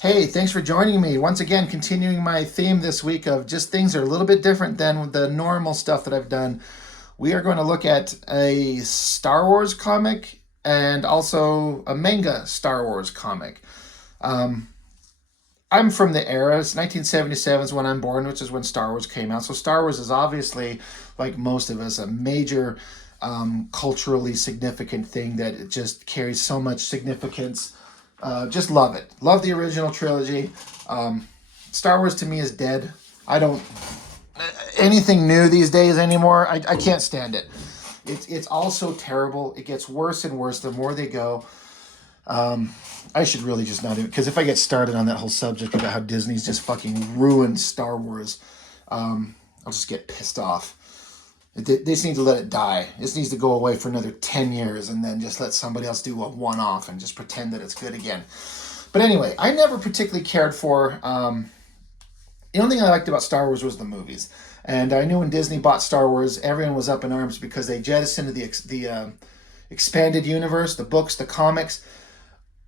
Hey, thanks for joining me. Once again, continuing my theme this week of just things that are a little bit different than the normal stuff that I've done. We are going to look at a Star Wars comic and also a manga Star Wars comic. Um, I'm from the era, it's 1977 is when I'm born, which is when Star Wars came out. So Star Wars is obviously, like most of us, a major culturally significant thing that it just carries so much significance. Just love it. Love the original trilogy. Star Wars to me is dead. I don't anything new these days anymore. I can't stand it. It's all so terrible. It gets worse and worse the more they go. I should really just not even, because if I get started on that whole subject about how Disney's just fucking ruined Star Wars, I'll just get pissed off. They just need to let it die. This needs to go away for another 10 years and then just let somebody else do a one-off and just pretend that it's good again. But anyway, I never particularly cared for... the only thing I liked about Star Wars was the movies. And I knew when Disney bought Star Wars, everyone was up in arms because they jettisoned the expanded universe, the books, the comics.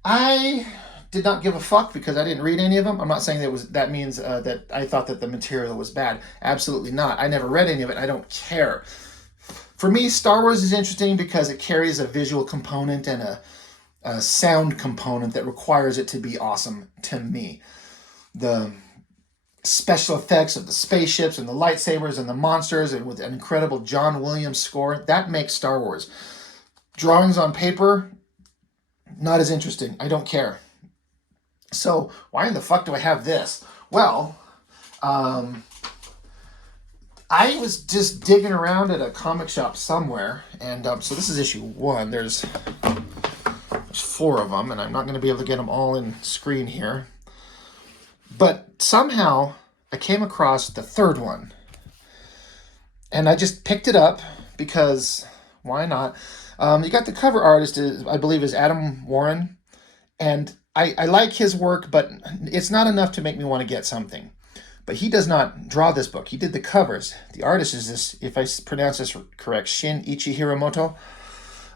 I did not give a fuck because I didn't read any of them. I'm not saying that means that I thought that the material was bad. Absolutely not. I never read any of it. I don't care. For me, Star Wars is interesting because it carries a visual component and a sound component that requires it to be awesome to me. The special effects of the spaceships and the lightsabers and the monsters and with an incredible John Williams score, that makes Star Wars. Drawings on paper, not as interesting. I don't care. So why in the fuck do I have this? Well, I was just digging around at a comic shop somewhere, and so this is issue 1. There's 4 of them, and I'm not going to be able to get them all in screen here. But somehow I came across the 3rd one, and I just picked it up because why not? You got the cover artist, I believe, is Adam Warren, and I like his work, but it's not enough to make me want to get something. But he does not draw this book. He did the covers. The artist is this, if I pronounce this correct, Shinichi Hiramoto.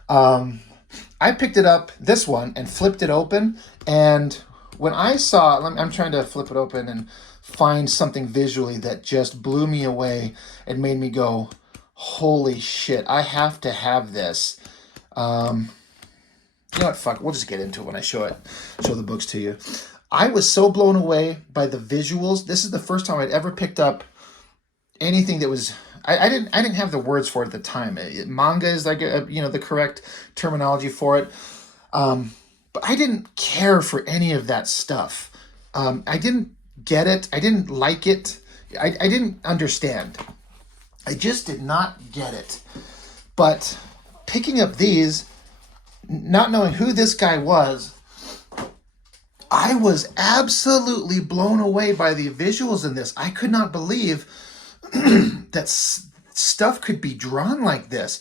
I picked it up, this one, and flipped it open, and when I saw, I'm trying to flip it open and find something visually that just blew me away and made me go, holy shit, I have to have this. You know what, fuck, we'll just get into it when I show the books to you. I was so blown away by the visuals. This is the first time I'd ever picked up anything that was... I didn't have the words for it at the time. Manga is like the correct terminology for it. But I didn't care for any of that stuff. I didn't get it. I didn't like it. I didn't understand. I just did not get it. But picking up these, not knowing who this guy was, I was absolutely blown away by the visuals in this. I could not believe that stuff could be drawn like this.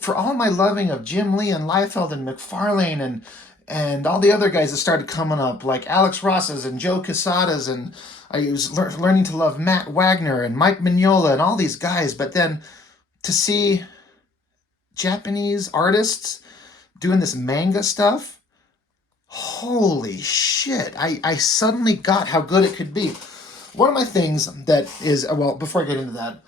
For all my loving of Jim Lee and Liefeld and McFarlane and all the other guys that started coming up, like Alex Ross's and Joe Quesada's, and I was learning to love Matt Wagner and Mike Mignola and all these guys, but then to see Japanese artists doing this manga stuff, holy shit, I suddenly got how good it could be. One of my things that is, well, before I get into that,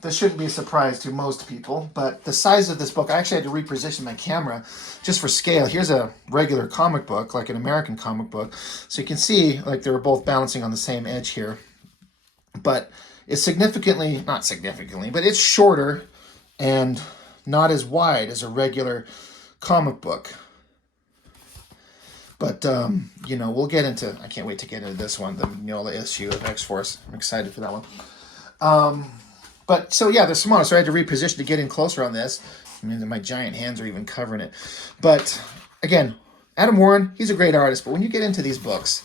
this shouldn't be a surprise to most people, but the size of this book, I actually had to reposition my camera just for scale. Here's a regular comic book, like an American comic book. So you can see, like, they were both balancing on the same edge here. But it's not significantly, but it's shorter and not as wide as a regular comic book. But, we'll get into... I can't wait to get into this one, the Mignola issue of X-Force. I'm excited for that one. But, so yeah, they're small, so I had to reposition to get in closer on this. I mean, my giant hands are even covering it. But, again, Adam Warren, he's a great artist, but when you get into these books,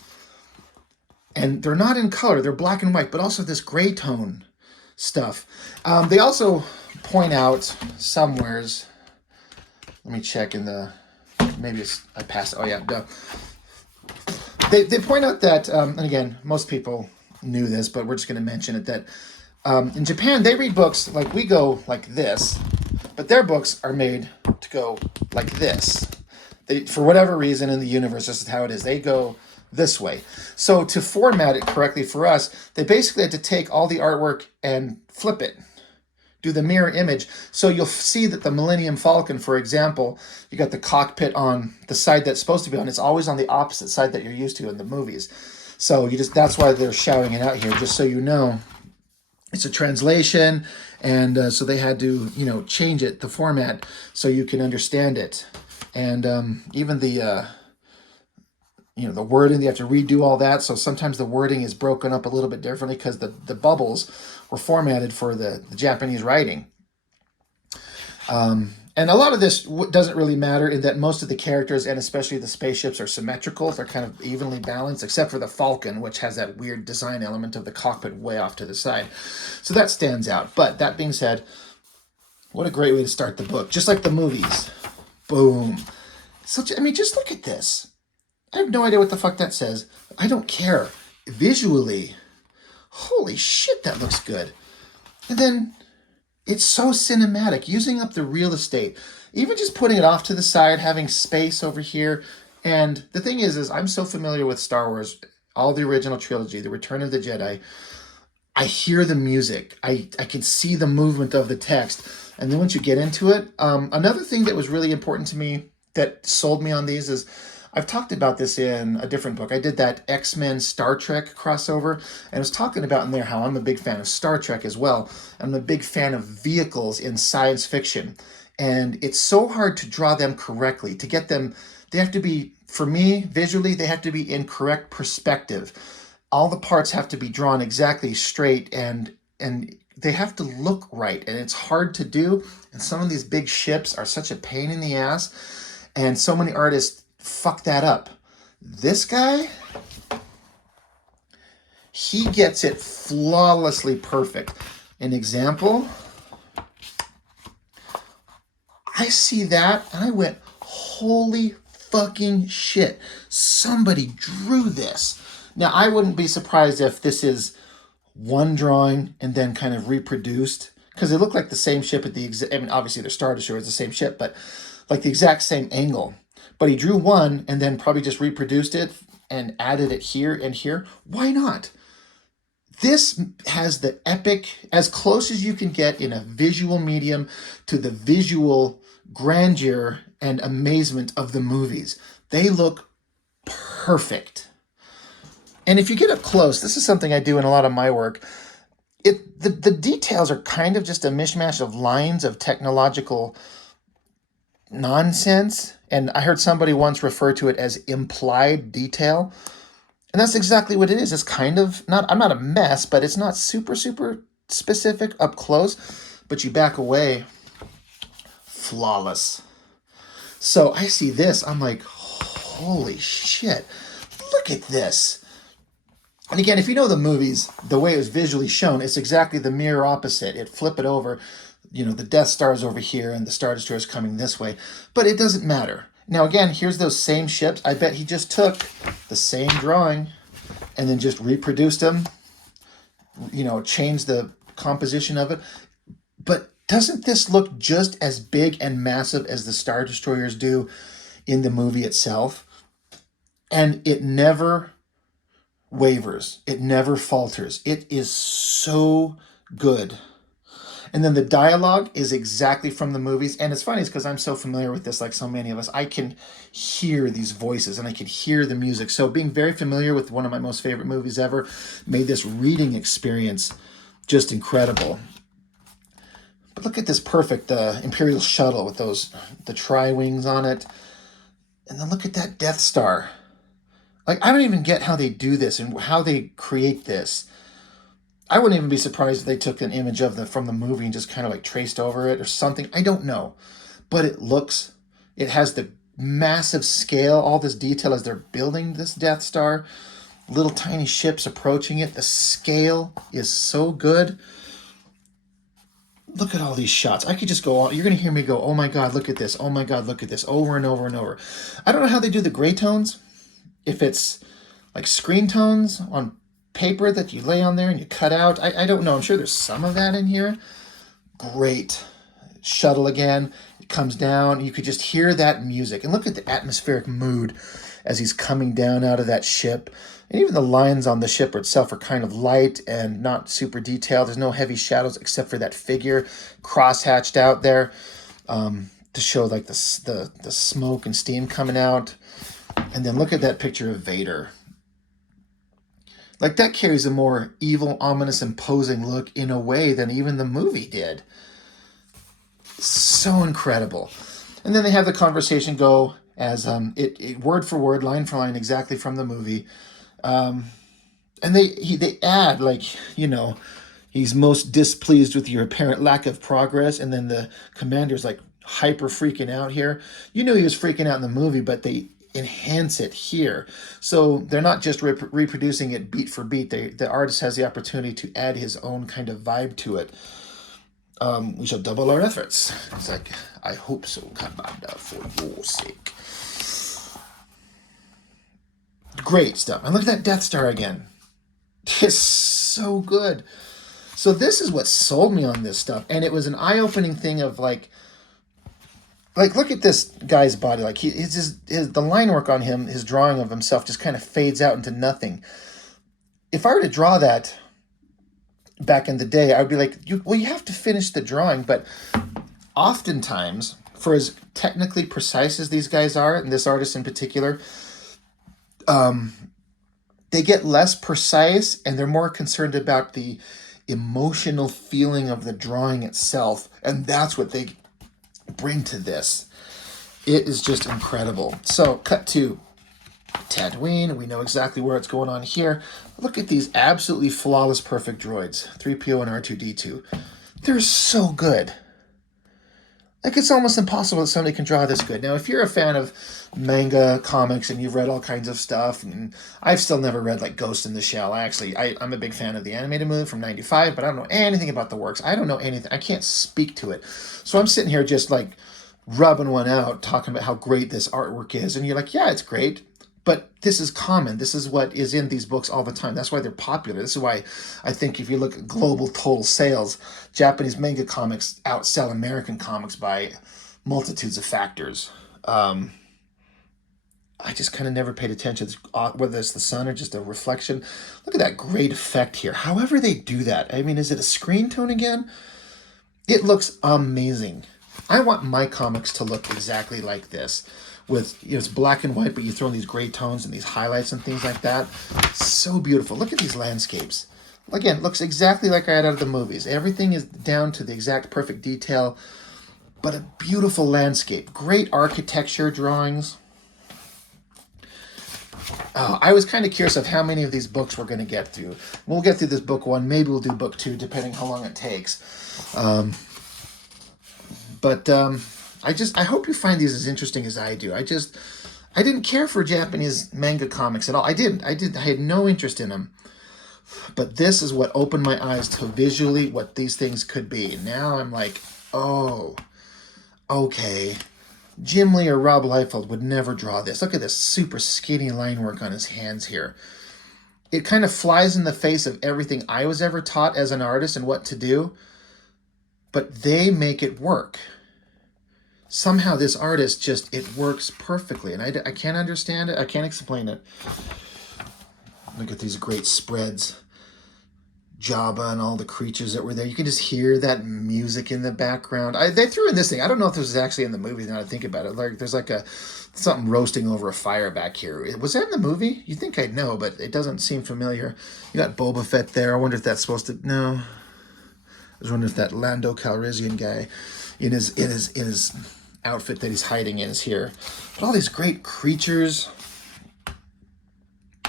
and they're not in color, they're black and white, but also this gray tone stuff. They also point out somewheres... Let me check in the... Maybe I passed... Oh, yeah, no. They point out that, and again, most people knew this, but we're just going to mention it, that in Japan, they read books like we go like this, but their books are made to go like this. For whatever reason in the universe, this is how it is. They go this way. So to format it correctly for us, they basically had to take all the artwork and flip it, do the mirror image. So you'll see that the Millennium Falcon, for example, you got the cockpit on the side that's supposed to be on. It's always on the opposite side that you're used to in the movies. So that's why they're shouting it out here, just so you know. It's a translation, and so they had to, change it, the format, so you can understand it. And even the the wording, they have to redo all that. So sometimes the wording is broken up a little bit differently because the bubbles were formatted for the Japanese writing. And a lot of this doesn't really matter in that most of the characters, and especially the spaceships, are symmetrical. They're kind of evenly balanced, except for the Falcon, which has that weird design element of the cockpit way off to the side. So that stands out. But that being said, what a great way to start the book. Just like the movies. Boom. Just look at this. I have no idea what the fuck that says. I don't care. Visually, holy shit, that looks good. And then it's so cinematic, using up the real estate, even just putting it off to the side, having space over here. And the thing is I'm so familiar with Star Wars, all the original trilogy, The Return of the Jedi. I hear the music. I can see the movement of the text. And then once you get into it, another thing that was really important to me that sold me on these is, I've talked about this in a different book. I did that X-Men Star Trek crossover, and I was talking about in there how I'm a big fan of Star Trek as well. I'm a big fan of vehicles in science fiction, and it's so hard to draw them correctly, to get them. They have to be, for me, visually, they have to be in correct perspective. All the parts have to be drawn exactly straight, and they have to look right, and it's hard to do. And some of these big ships are such a pain in the ass, and so many artists fuck that up. This guy, he gets it flawlessly perfect. An example, I see that and I went, holy fucking shit, somebody drew this. Now, I wouldn't be surprised if this is one drawing and then kind of reproduced, because they look like the same ship at obviously their Star Destroyer is the same ship, but like the exact same angle. But he drew one and then probably just reproduced it and added it here and here. Why not? This has the epic, as close as you can get in a visual medium to the visual grandeur and amazement of the movies. They look perfect. And if you get up close, this is something I do in a lot of my work. The details are kind of just a mishmash of lines of technological nonsense. And I heard somebody once refer to it as implied detail. And that's exactly what it is. It's kind of I'm not a mess, but it's not super, super specific up close. But you back away, flawless. So I see this, I'm like, holy shit, look at this. And again, if you know the movies, the way it was visually shown, it's exactly the mirror opposite. It flip it over. The Death Star's over here and the Star Destroyer's coming this way. But it doesn't matter. Now, again, here's those same ships. I bet he just took the same drawing and then just reproduced them, changed the composition of it. But doesn't this look just as big and massive as the Star Destroyers do in the movie itself? And it never wavers. It never falters. It is so good. And then the dialogue is exactly from the movies. And it's funny, because I'm so familiar with this, like so many of us, I can hear these voices and I can hear the music. So being very familiar with one of my most favorite movies ever made this reading experience just incredible. But look at this perfect Imperial shuttle with the tri-wings on it. And then look at that Death Star. Like, I don't even get how they do this and how they create this. I wouldn't even be surprised if they took an image from the movie and just kind of like traced over it or something. I don't know. But it has the massive scale, all this detail as they're building this Death Star, little tiny ships approaching it. The scale is so good. Look at all these shots. I could just go on. You're going to hear me go, oh my God, look at this. Oh my God, look at this, over and over and over. I don't know how they do the gray tones. If it's like screen tones on paper that you lay on there and you cut out. I don't know. I'm sure there's some of that in here. Great. Shuttle again. It comes down. You could just hear that music. And look at the atmospheric mood as he's coming down out of that ship. And even the lines on the ship itself are kind of light and not super detailed. There's no heavy shadows except for that figure cross-hatched out there to show like the smoke and steam coming out. And then look at that picture of Vader. Like, that carries a more evil, ominous, imposing look in a way than even the movie did. So incredible. And then they have the conversation go as it word for word, line for line, exactly from the movie. And they add, like, you know, he's most displeased with your apparent lack of progress. And then the commander's like hyper freaking out here. You know he was freaking out in the movie, but they enhance it here. So they're not just reproducing it beat for beat. The artist has the opportunity to add his own kind of vibe to it. We shall double our efforts. It's like, I hope so, Commander, for your sake. Great stuff. And look at that Death Star again. It's so good. So this is what sold me on this stuff. And it was an eye-opening thing of like, look at this guy's body. Like, the line work on him, his drawing of himself just kind of fades out into nothing. If I were to draw that back in the day, I would be like, you have to finish the drawing. But oftentimes, for as technically precise as these guys are, and this artist in particular, they get less precise and they're more concerned about the emotional feeling of the drawing itself. And that's what they bring to this. It is just incredible. So, cut to Tatooine. We know exactly where it's going on here. Look at these absolutely flawless, perfect droids. 3PO and R2-D2. They're so good. Like, it's almost impossible that somebody can draw this good. Now, if you're a fan of manga comics and you've read all kinds of stuff, and I've still never read, like, Ghost in the Shell. I'm a big fan of the animated movie from 95, but I don't know anything about the works. I don't know anything. I can't speak to it. So I'm sitting here just, like, rubbing one out, talking about how great this artwork is. And you're like, yeah, it's great. But this is common. This is what is in these books all the time. That's why they're popular. This is why I think if you look at global total sales, Japanese manga comics outsell American comics by multitudes of factors. I just kind of never paid attention, whether it's the sun or just a reflection. Look at that great effect here. However they do that. I mean, is it a screen tone again? It looks amazing. I want my comics to look exactly like this. With, you know, it's black and white, but you throw in these gray tones and these highlights and things like that. So beautiful. Look at these landscapes. Again, it looks exactly like I had out of the movies. Everything is down to the exact perfect detail, but a beautiful landscape. Great architecture drawings. I was kind of curious of how many of these books we're going to get through. We'll get through this book 1. Maybe we'll do book 2, depending how long it takes. I hope you find these as interesting as I do. I didn't care for Japanese manga comics at all. I had no interest in them. But this is what opened my eyes to visually what these things could be. Now I'm like, oh, okay. Jim Lee or Rob Liefeld would never draw this. Look at this super skinny line work on his hands here. It kind of flies in the face of everything I was ever taught as an artist and what to do. But they make it work. Somehow this artist it works perfectly. And I can't understand it. I can't explain it. Look at these great spreads. Jabba and all the creatures that were there. You can just hear that music in the background. They threw in this thing. I don't know if this was actually in the movie now I think about it. Like, there's like something roasting over a fire back here. Was that in the movie? You think I'd know, but it doesn't seem familiar. You got Boba Fett there. I wonder if that's supposed to... No. I was wondering if that Lando Calrissian guy in his outfit that he's hiding in is here. But all these great creatures.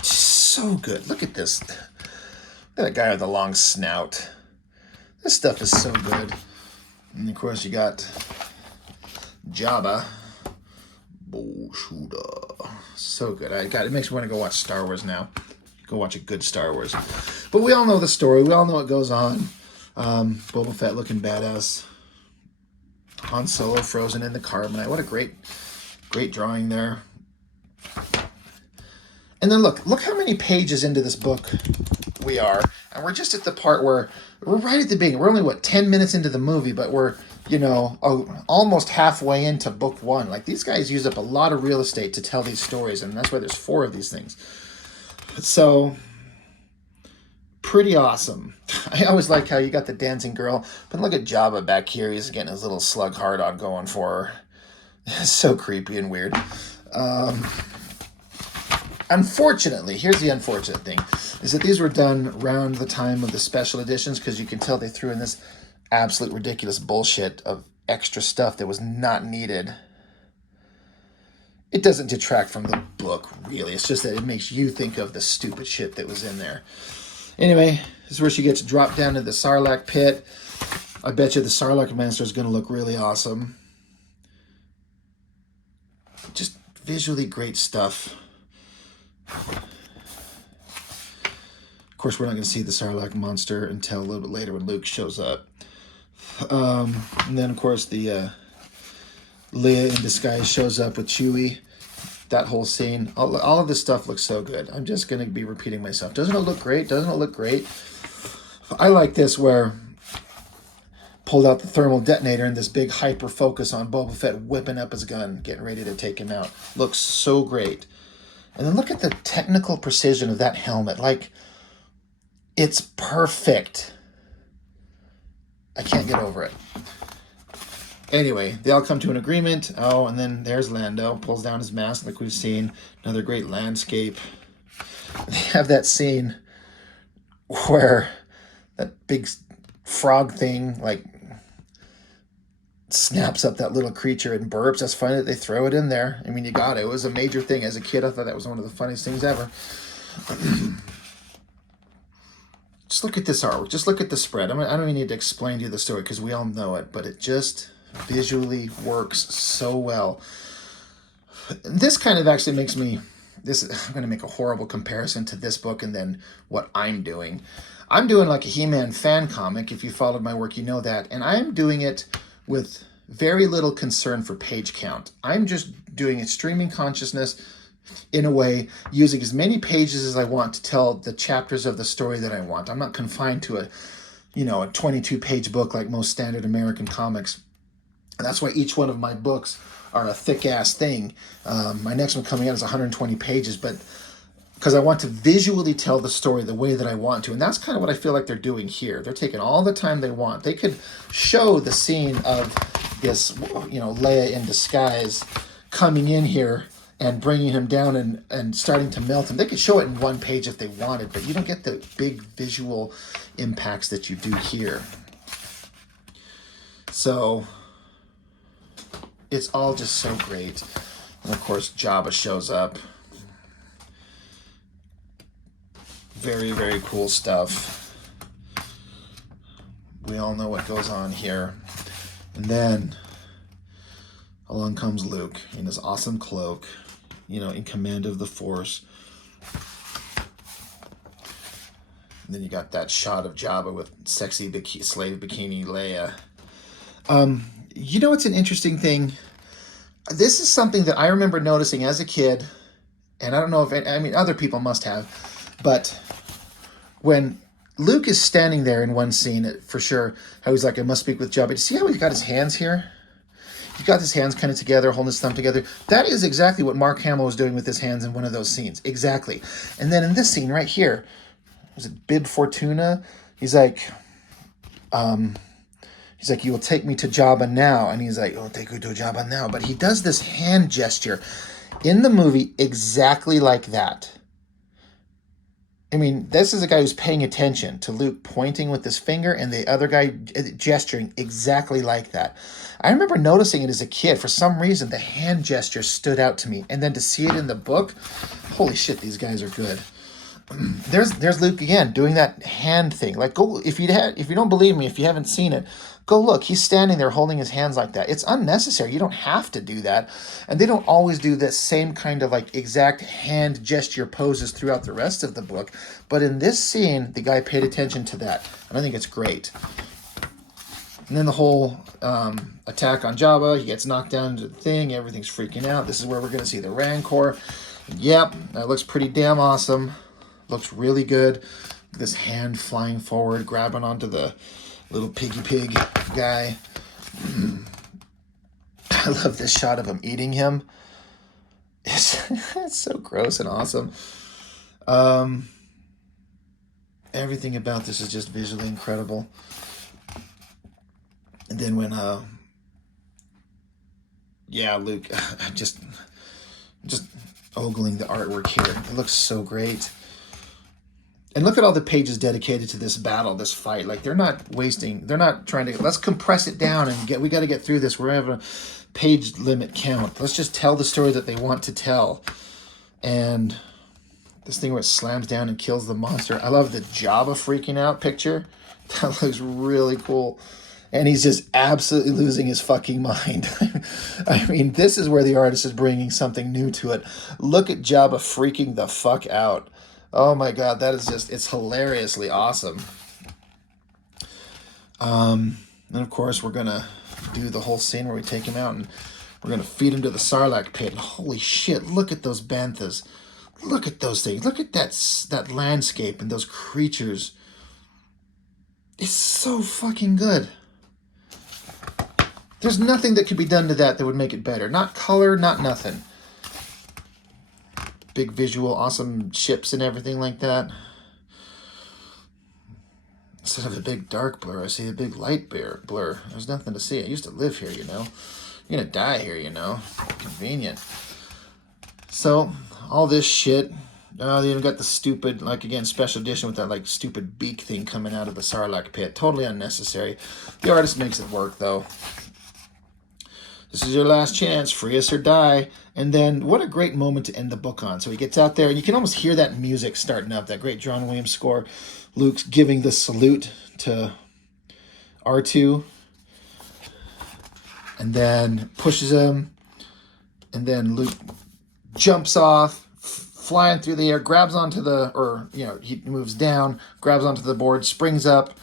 So good. Look at this. Look at that guy with the long snout. This stuff is so good. And of course you got Jabba. Boshuda. So good. It makes me want to go watch Star Wars now. Go watch a good Star Wars. But we all know the story. We all know what goes on. Boba Fett looking badass. Han Solo frozen in the carbonite. What a great drawing there. And then look how many pages into this book we are. And we're just at the part where we're right at the beginning. We're only, 10 minutes into the movie, but we're you know, almost halfway into book one. Like, these guys use up a lot of real estate to tell these stories, and that's why there's 4 of these things. So, pretty awesome. I always like how you got the dancing girl, but look at Jabba back here. He's getting his little slug hard on going for her. It's so creepy and weird. Unfortunately, here's the unfortunate thing, is that these were done around the time of the special editions, because you can tell they threw in this absolute ridiculous bullshit of extra stuff that was not needed. It doesn't detract from the book, really. It's just that it makes you think of the stupid shit that was in there. Anyway, this is where she gets dropped down to the Sarlacc pit. I bet you the Sarlacc monster is going to look really awesome. Just visually great stuff. Of course, we're not going to see the Sarlacc monster until a little bit later when Luke shows up. And then, of course, the Leia in disguise shows up with Chewie. That whole scene, all of this stuff looks so good. I'm just going to be repeating myself. Doesn't it look great? Doesn't it look great? I like this where pulled out the thermal detonator and this big hyper focus on Boba Fett whipping up his gun, getting ready to take him out. Looks so great. And then look at the technical precision of that helmet. Like, it's perfect. I can't get over it. Anyway, they all come to an agreement. Oh, and then there's Lando. Pulls down his mask like we've seen. Another great landscape. They have that scene where that big frog thing, like, snaps up that little creature and burps. That's funny that they throw it in there. I mean, you got it. It was a major thing. As a kid, I thought that was one of the funniest things ever. Just look at this artwork. Just look at the spread. I don't even need to explain to you the story because we all know it, but it just visually works so well. This kind of actually makes me... I'm going to make a horrible comparison to this book and then what I'm doing. I'm doing like a He-Man fan comic. If you followed my work, you know that. And I'm doing it with very little concern for page count. I'm just doing it streaming consciousness in a way, using as many pages as I want to tell the chapters of the story that I want. I'm not confined to a 22-page book like most standard American comics. And that's why each one of my books are a thick-ass thing. My next one coming out is 120 pages, but because I want to visually tell the story the way that I want to. And that's kind of what I feel like they're doing here. They're taking all the time they want. They could show the scene of this, Leia in disguise coming in here and bringing him down and starting to melt him. They could show it in one page if they wanted, but you don't get the big visual impacts that you do here. So it's all just so great. And of course, Jabba shows up. Very, very cool stuff. We all know what goes on here. And then along comes Luke in his awesome cloak, in command of the Force. And then you got that shot of Jabba with sexy slave bikini Leia. It's an interesting thing. This is something that I remember noticing as a kid, and I don't know if, other people must have, but when Luke is standing there in one scene, for sure, how he's like, I must speak with Jabba. Do you see how he's got his hands here? He's got his hands kind of together, holding his thumb together. That is exactly what Mark Hamill was doing with his hands in one of those scenes. Exactly. And then in this scene right here, was it Bib Fortuna? He's like, you will take me to Jabba now. And he's like, I'll take you to Jabba now. But he does this hand gesture in the movie exactly like that. This is a guy who's paying attention to Luke pointing with his finger and the other guy gesturing exactly like that. I remember noticing it as a kid. For some reason, the hand gesture stood out to me. And then to see it in the book, holy shit, these guys are good. There's Luke again doing that hand thing. Like, go if you don't believe me, if you haven't seen it, go look. He's standing there holding his hands like that. It's unnecessary. You don't have to do that. And they don't always do the same kind of like exact hand gesture poses throughout the rest of the book. But in this scene, the guy paid attention to that. And I think it's great. And then the whole attack on Jabba, he gets knocked down into the thing. Everything's freaking out. This is where we're going to see the Rancor. Yep, that looks pretty damn awesome. Looks really good. This hand flying forward, grabbing onto the little piggy pig guy. I love this shot of him eating him. It's so gross and awesome. Everything about this is just visually incredible. And then when yeah, Luke, just ogling the artwork here. It looks so great. And look at all the pages dedicated to this battle, this fight. Like, they're not wasting, they're not trying to, let's compress it down and we got to get through this. We're having a page limit count. Let's just tell the story that they want to tell. And this thing where it slams down and kills the monster. I love the Jabba freaking out picture. That looks really cool. And he's just absolutely losing his fucking mind. I mean, this is where the artist is bringing something new to it. Look at Jabba freaking the fuck out. Oh my God, that is just, it's hilariously awesome. And of course, we're going to do the whole scene where we take him out and we're going to feed him to the Sarlacc pit. And holy shit, look at those banthas. Look at those things. Look at that landscape and those creatures. It's so fucking good. There's nothing that could be done to that would make it better. Not color, not nothing. Big visual, awesome ships and everything like that. Instead of a big dark blur, I see a big light blur. There's nothing to see. I used to live here, you know. You're gonna die here, you know. Convenient. So, all this shit. Oh, they even got the stupid, like, again, special edition with that, like, stupid beak thing coming out of the Sarlacc pit. Totally unnecessary. The artist makes it work, though. This is your last chance. Free us or die. And then, what a great moment to end the book on. So he gets out there, and you can almost hear that music starting up, that great John Williams score. Luke's giving the salute to R2. And then pushes him. And then Luke jumps off, flying through the air, grabs onto the, or, you know, he moves down, grabs onto the board, springs up.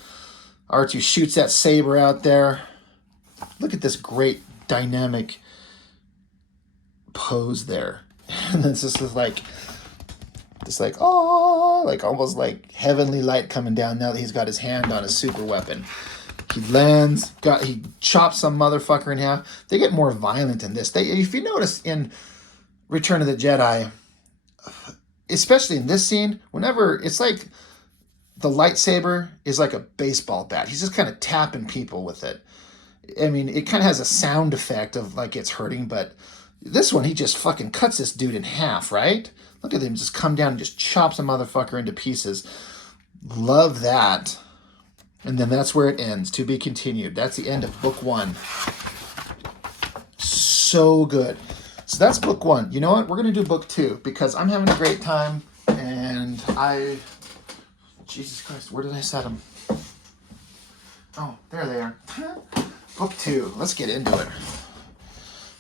R2 shoots that saber out there. Look at this great dynamic pose there. And then it's just like, oh, like almost like heavenly light coming down now that he's got his hand on his super weapon. He lands, he chops some motherfucker in half. They get more violent in this. If you notice in Return of the Jedi, especially in this scene, whenever it's like the lightsaber is like a baseball bat. He's just kind of tapping people with it. I mean, it kind of has a sound effect of like it's hurting, but this one, he just fucking cuts this dude in half, right? Look at him just come down and just chops a motherfucker into pieces. Love that. And then that's where it ends. To be continued. That's the end of book 1. So good. So that's book 1. You know what? We're going to do book 2 because I'm having a great time. And Jesus Christ, where did I set them? Oh, there they are. Book 2. Let's get into it.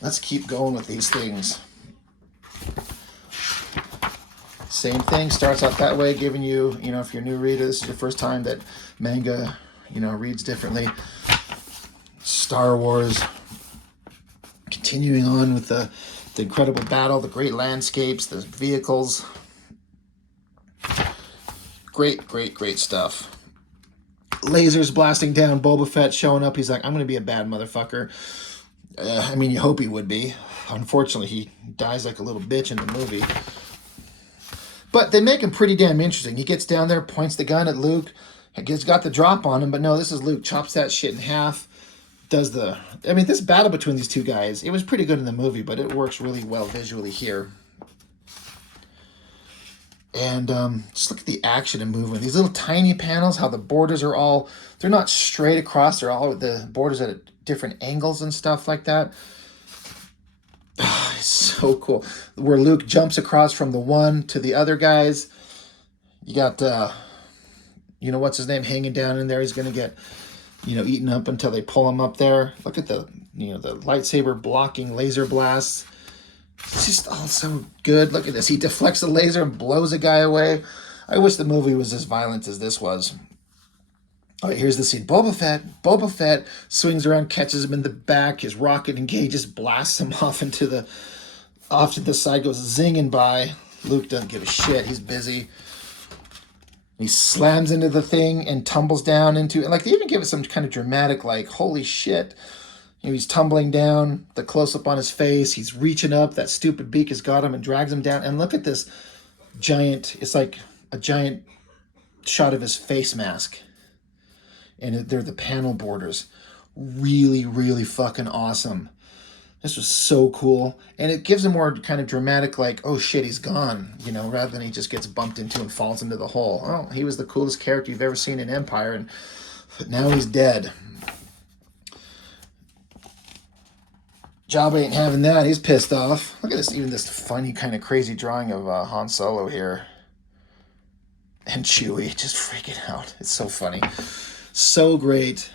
Let's keep going with these things. Same thing, starts out that way, giving you, you know, if you're a new reader, this is your first time that manga, you know, reads differently. Star Wars. Continuing on with the incredible battle, the great landscapes, the vehicles. Great, great, great stuff. Lasers blasting down, Boba Fett showing up. He's like, I'm going to be a bad motherfucker. I mean, you hope he would be. Unfortunately, he dies like a little bitch in the movie. But they make him pretty damn interesting. He gets down there, points the gun at Luke, got the drop on him, but no, this is Luke. Chops that shit in half. I mean, this battle between these two guys, it was pretty good in the movie, but it works really well visually here. And just look at the action and movement. These little tiny panels, how the borders are all, they're not straight across. They're all, the borders at different angles and stuff like that. Oh, it's so cool. Where Luke jumps across from the one to the other guys. You got, you know, what's his name hanging down in there. He's going to get, you know, eaten up until they pull him up there. Look at the, you know, the lightsaber blocking laser blasts. It's just all so good. Look at this. He deflects the laser and blows a guy away. I wish the movie was as violent as this was. All right, here's the scene. Boba Fett swings around, catches him in the back. His rocket engages, blasts him off to the side, goes zinging by. Luke doesn't give a shit. He's busy. He slams into the thing and tumbles down into it. Like, they even give it some kind of dramatic, like, holy shit. He's tumbling down, the close-up on his face. He's reaching up. That stupid beak has got him and drags him down. And look at this giant, it's like a giant shot of his face mask. And they're the panel borders. Really, really fucking awesome. This was so cool. And it gives a more kind of dramatic, like, oh shit, he's gone, you know, rather than he just gets bumped into and falls into the hole. Oh, he was the coolest character you've ever seen in Empire, and now he's dead. Jabba ain't having that. He's pissed off. Look at this, even this funny kind of crazy drawing of Han Solo here. And Chewie just freaking out. It's so funny. So great.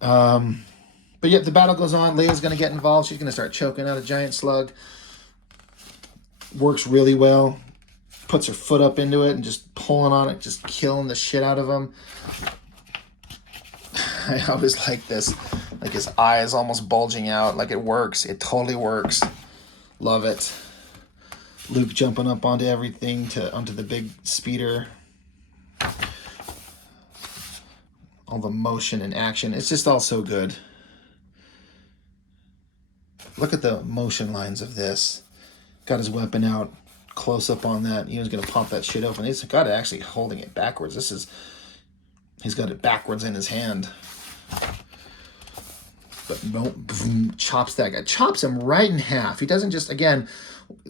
But yet the battle goes on. Leia's going to get involved. She's going to start choking out a giant slug. Works really well. Puts her foot up into it and just pulling on it, just killing the shit out of him. I always like this. Like his eye is almost bulging out. Like it works. It totally works. Love it. Luke jumping up onto everything, onto the big speeder. All the motion and action. It's just all so good. Look at the motion lines of this. Got his weapon out. Close up on that. He was going to pop that shit open. He's got it actually holding it backwards. He's got it backwards in his hand. But no, boom, chops that guy. Chops him right in half. He doesn't just, again,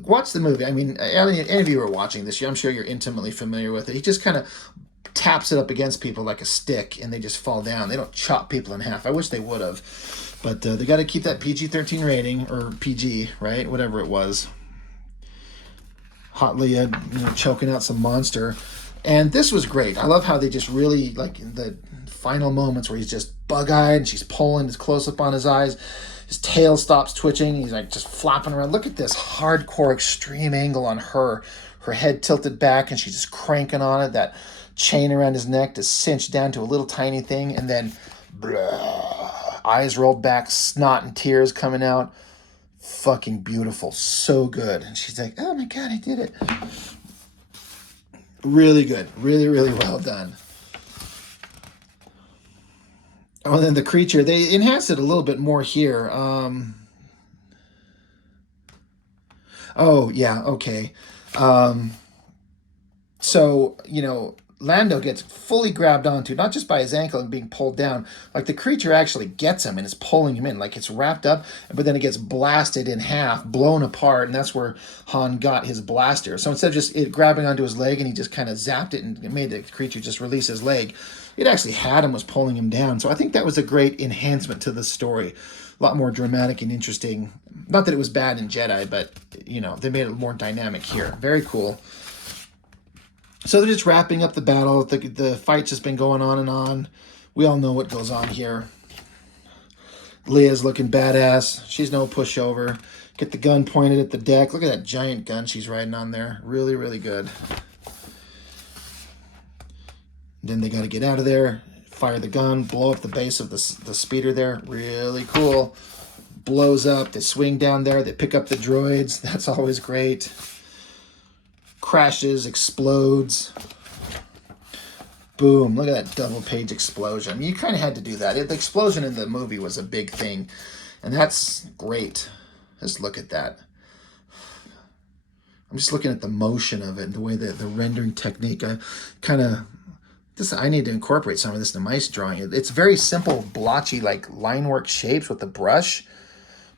watch the movie. I mean, any of you are watching this, I'm sure you're intimately familiar with it. He just kind of taps it up against people like a stick, and they just fall down. They don't chop people in half. I wish they would have. But they got to keep that PG-13 rating, or PG, right? Whatever it was. Hot Leia, choking out some monster. And this was great. I love how they just really, like, the final moments where he's just bug-eyed and she's pulling his close-up on his eyes. His tail stops twitching. He's, like, just flopping around. Look at this hardcore extreme angle on her. Her head tilted back, and she's just cranking on it. That chain around his neck to cinch down to a little tiny thing, and then eyes rolled back, snot and tears coming out. Fucking beautiful. So good. And she's like, oh my God, I did it. Really good. Really, really well done. Oh, and then the creature, they enhanced it a little bit more here. Oh, yeah, okay. So, Lando gets fully grabbed onto, not just by his ankle and being pulled down, like the creature actually gets him and is pulling him in, like it's wrapped up, but then it gets blasted in half, blown apart, and that's where Han got his blaster. So instead of just it grabbing onto his leg and he just kind of zapped it and it made the creature just release his leg, it actually had him, was pulling him down. So I think that was a great enhancement to the story. A lot more dramatic and interesting. Not that it was bad in Jedi, but, they made it more dynamic here. Very cool. So they're just wrapping up the battle. The fight's just been going on and on. We all know what goes on here. Leia's looking badass. She's no pushover. Get the gun pointed at the deck. Look at that giant gun she's riding on there. Really, really good. Then they got to get out of there. Fire the gun. Blow up the base of the speeder there. Really cool. Blows up. They swing down there. They pick up the droids. That's always great. Crashes, explodes. Boom. Look at that double page explosion. I mean, you kind of had to do that. The explosion in the movie was a big thing. And that's great. Just look at that. I'm just looking at the motion of it and the way the rendering technique. I need to incorporate some of this in my drawing. It's very simple, blotchy, like line work shapes with the brush.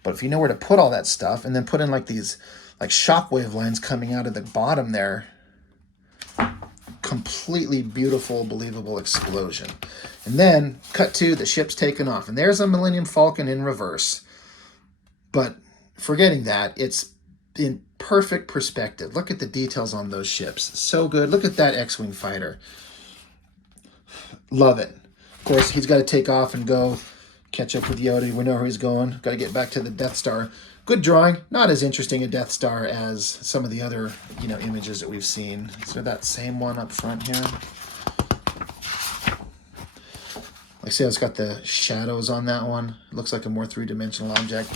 But if you know where to put all that stuff and then put in like these like shockwave lines coming out of the bottom there. Completely beautiful, believable explosion. And then, cut to, the ship's taken off. And there's a Millennium Falcon in reverse. But forgetting that, it's in perfect perspective. Look at the details on those ships. So good. Look at that X-Wing fighter. Love it. Of course, he's got to take off and go catch up with Yoda. We know where he's going. Got to get back to the Death Star. Good drawing. Not as interesting a Death Star as some of the other, images that we've seen. So that same one up front here. Like I say, it's got the shadows on that one. It looks like a more three-dimensional object.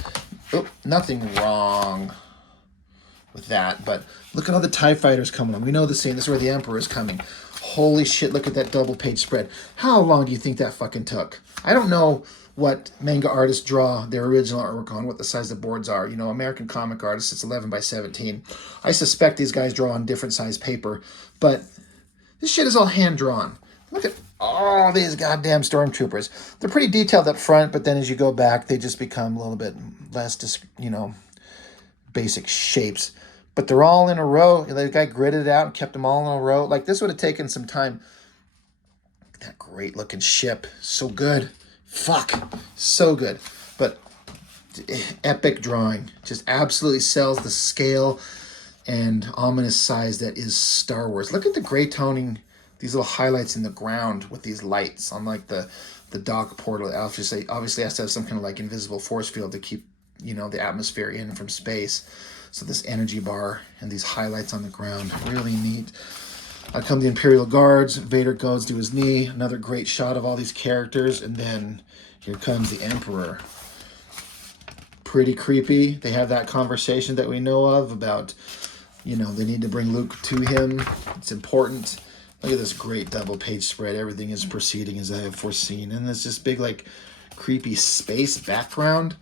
Oh, nothing wrong with that. But look at all the TIE fighters coming on. We know the scene. This is where the Emperor is coming. Holy shit, look at that double page spread. How long do you think that fucking took? I don't know what manga artists draw their original artwork on, what the size of boards are. You know, American comic artists, it's 11 by 17. I suspect these guys draw on different size paper, but this shit is all hand drawn. Look at all these goddamn stormtroopers. They're pretty detailed up front, but then as you go back, they just become a little bit less, you know, basic shapes. But they're all in a row. The guy gridded it out and kept them all in a row. Like, this would have taken some time. That great looking ship. So good. Fuck. So good. But epic drawing. Just absolutely sells the scale and ominous size that is Star Wars. Look at the gray toning, these little highlights in the ground with these lights on like the dock portal. Obviously has to have some kind of like invisible force field to keep, you know, the atmosphere in from space. So this energy bar and these highlights on the ground, really neat. Out come the Imperial Guards. Vader goes to his knee. Another great shot of all these characters. And then here comes the Emperor. Pretty creepy. They have that conversation that we know of about, you know, they need to bring Luke to him. It's important. Look at this great double page spread. Everything is proceeding as I have foreseen. And there's this big, like, creepy space background.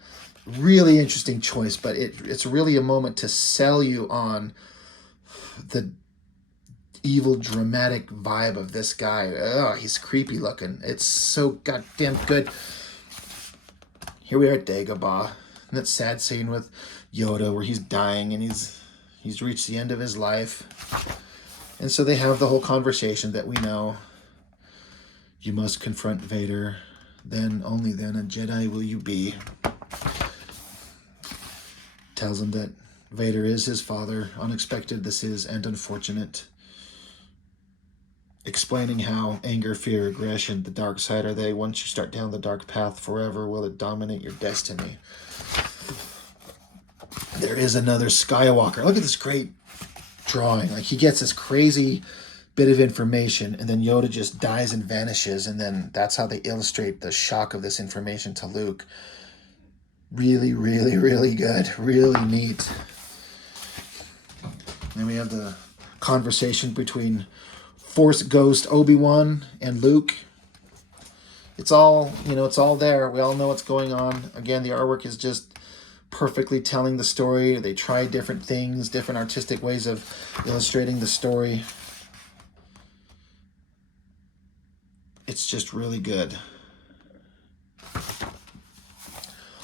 Really interesting choice, but it's really a moment to sell you on the evil, dramatic vibe of this guy. Oh, he's creepy looking. It's so goddamn good. Here we are at Dagobah. And that sad scene with Yoda where he's dying and he's reached the end of his life. And so they have the whole conversation that we know. You must confront Vader. Then, only then, a Jedi will you be. Tells him that Vader is his father. Unexpected this is, and unfortunate. Explaining how anger, fear, aggression, the dark side are they. Once you start down the dark path forever, will it dominate your destiny? There is another Skywalker. Look at this great drawing. Like, he gets this crazy bit of information, and then Yoda just dies and vanishes, and then that's how they illustrate the shock of this information to Luke. Really, really, really good. Really neat. Then we have the conversation between Force Ghost Obi-Wan and Luke. It's all, you know, it's all there. We all know what's going on. Again, the artwork is just perfectly telling the story. They try different things, different artistic ways of illustrating the story. It's just really good.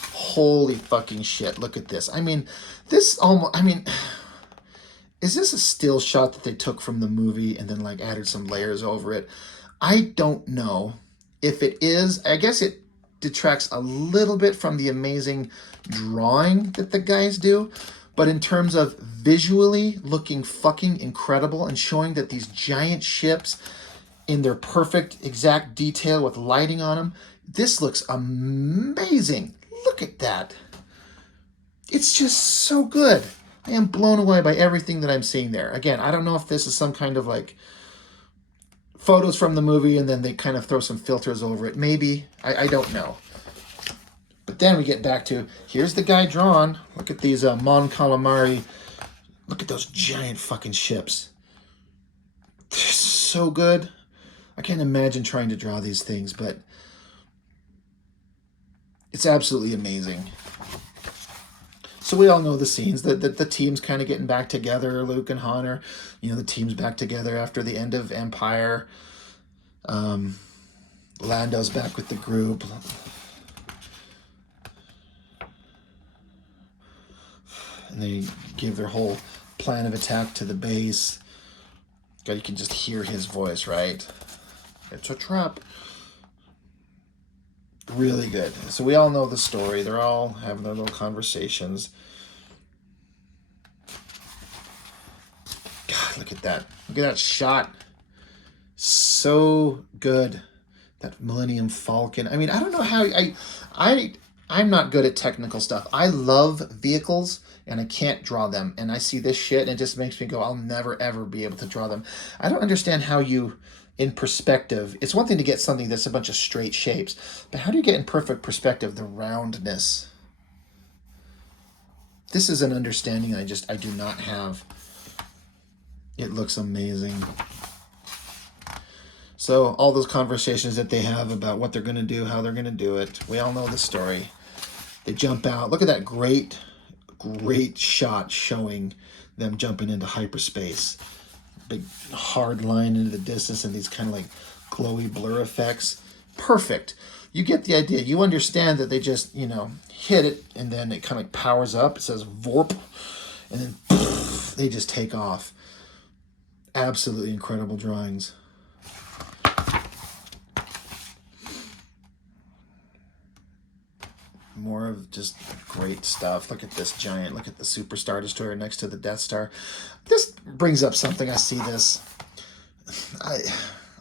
Holy fucking shit, look at this. I mean, this almost, I mean, is this a still shot that they took from the movie and then like added some layers over it? I don't know. If it is, I guess it detracts a little bit from the amazing drawing that the guys do. But in terms of visually looking fucking incredible and showing that these giant ships in their perfect exact detail with lighting on them, this looks amazing. Look at that. It's just so good. I am blown away by everything that I'm seeing there. Again, I don't know if this is some kind of like photos from the movie and then they kind of throw some filters over it. Maybe. I don't know. But then we get back to, here's the guy drawn. Look at these Mon Calamari. Look at those giant fucking ships. They're so good. I can't imagine trying to draw these things, but it's absolutely amazing. So we all know the scenes. The team's kind of getting back together. Luke and Han are, you know, the team's back together after the end of Empire. Lando's back with the group. And they give their whole plan of attack to the base. God, you can just hear his voice, right? It's a trap. Really good. So we all know the story. They're all having their little conversations. God, look at that. Look at that shot. So good. That Millennium Falcon. I mean, I don't know how... I'm not good at technical stuff. I love vehicles, and I can't draw them. And I see this shit, and it just makes me go, I'll never, ever be able to draw them. I don't understand how you... in perspective, it's one thing to get something that's a bunch of straight shapes, but how do you get in perfect perspective the roundness? This is an understanding I do not have. It looks amazing. So all those conversations that they have about what they're going to do, how they're going to do it, we all know the story. They jump out. Look at that great shot showing them jumping into hyperspace. Big hard line into the distance and these kind of like glowy blur effects. Perfect. You get the idea. You understand that they just, you know, hit it and then it kind of like powers up. It says VORP and then poof, they just take off. Absolutely incredible drawings. More of just great stuff. Look at this giant. Look at the Super Star Destroyer next to the Death Star. This brings up something. I see this.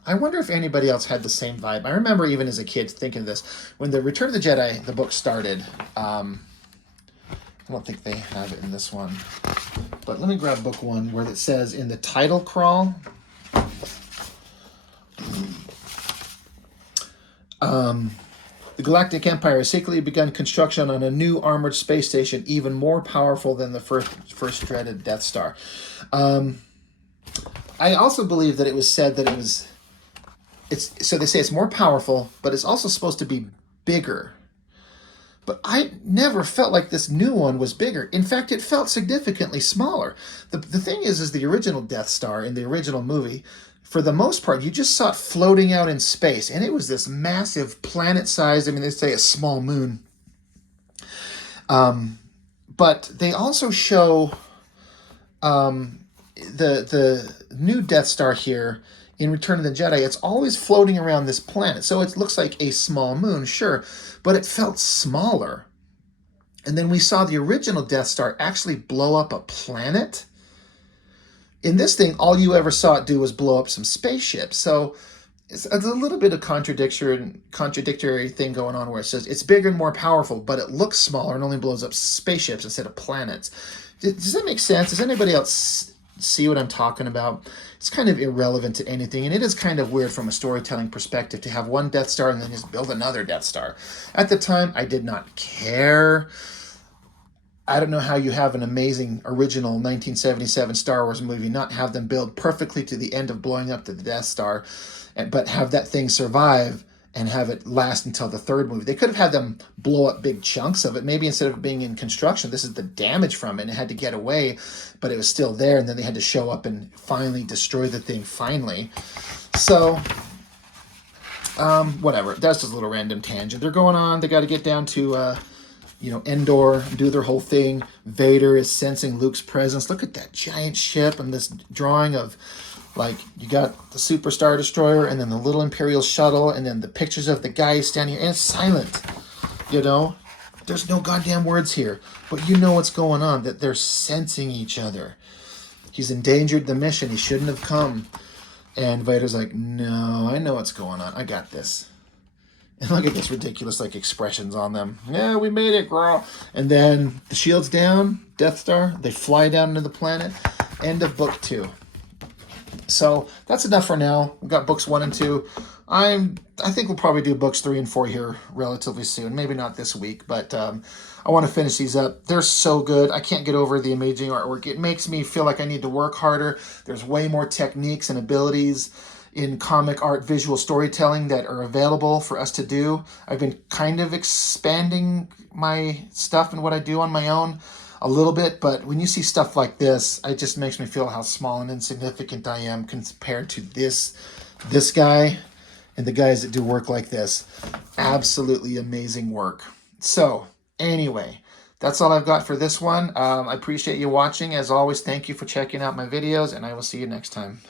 I wonder if anybody else had the same vibe. I remember even as a kid thinking this. When the Return of the Jedi, the book started, I don't think they have it in this one. But let me grab book one where it says in the title crawl, the Galactic Empire has secretly begun construction on a new armored space station, even more powerful than the first dreaded Death Star. I also believe that it was said that so they say it's more powerful, but it's also supposed to be bigger. But I never felt like this new one was bigger. In fact, it felt significantly smaller. The thing is the original Death Star in the original movie, for the most part, you just saw it floating out in space. And it was this massive planet-sized, I mean, they say a small moon. But they also show the new Death Star here in Return of the Jedi. It's always floating around this planet. So it looks like a small moon, sure, but it felt smaller. And then we saw the original Death Star actually blow up a planet. In this thing, all you ever saw it do was blow up some spaceships. So it's a little bit of contradictory thing going on where it says it's bigger and more powerful, but it looks smaller and only blows up spaceships instead of planets. Does that make sense? Does anybody else see what I'm talking about? It's kind of irrelevant to anything, and it is kind of weird from a storytelling perspective to have one Death Star and then just build another Death Star. At the time, I did not care. I don't know how you have an amazing original 1977 Star Wars movie, not have them build perfectly to the end of blowing up to the Death Star, but have that thing survive and have it last until the third movie. They could have had them blow up big chunks of it. Maybe instead of being in construction, this is the damage from it, and it had to get away, but it was still there, and then they had to show up and finally destroy the thing finally. So, whatever. That's just a little random tangent. They're going on. They got to get down to... Endor, do their whole thing. Vader is sensing Luke's presence. Look at that giant ship and this drawing of, like, you got the Super Star Destroyer and then the little Imperial shuttle and then the pictures of the guy standing here. And it's silent, There's no goddamn words here. But you know what's going on, that they're sensing each other. He's endangered the mission. He shouldn't have come. And Vader's like, no, I know what's going on. I got this. And look at this ridiculous, like, expressions on them. Yeah, we made it, girl. And then the shield's down, Death Star. They fly down into the planet. End of book 2. So that's enough for now. We've got books 1 and 2. I think we'll probably do books 3 and 4 here relatively soon. Maybe not this week, but I want to finish these up. They're so good. I can't get over the amazing artwork. It makes me feel like I need to work harder. There's way more techniques and abilities in comic art visual storytelling that are available for us to do. I've been kind of expanding my stuff and what I do on my own a little bit, but when you see stuff like this, it just makes me feel how small and insignificant I am compared to this guy and the guys that do work like this. Absolutely amazing work. So anyway, that's all I've got for this one. I appreciate you watching. As always, thank you for checking out my videos, and I will see you next time.